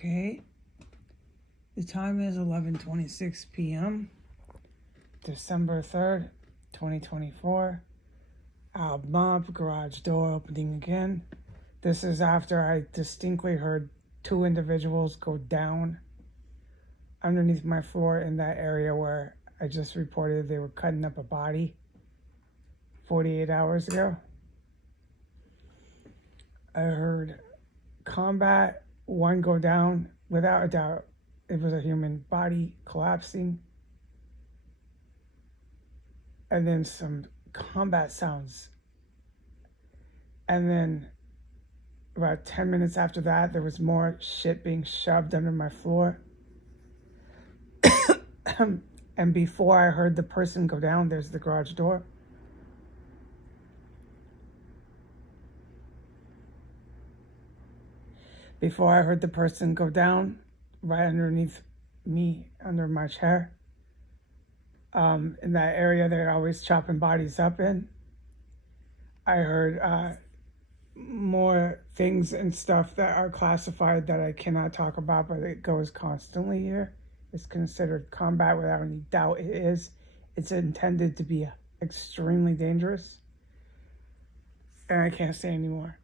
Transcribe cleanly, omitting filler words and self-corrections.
Okay. The time is 11:26 p.m. December 3rd, 2024. Alb Mob, garage door opening again. This is after I distinctly heard two individuals go down underneath my floor in that area where I just reported they were cutting up a body 48 hours ago. I heard combat, one go down, without a doubt. It was a human body collapsing. And then some combat sounds. And then about 10 minutes after that, there was more shit being shoved under my floor. And before I heard the person go down, there's the garage door. Before I heard the person go down, right underneath me, under my chair, in that area they're always chopping bodies up in, I heard more things and stuff that are classified that I cannot talk about, but it goes constantly here. It's considered combat without any doubt. It is. It's intended to be extremely dangerous. And I can't say anymore.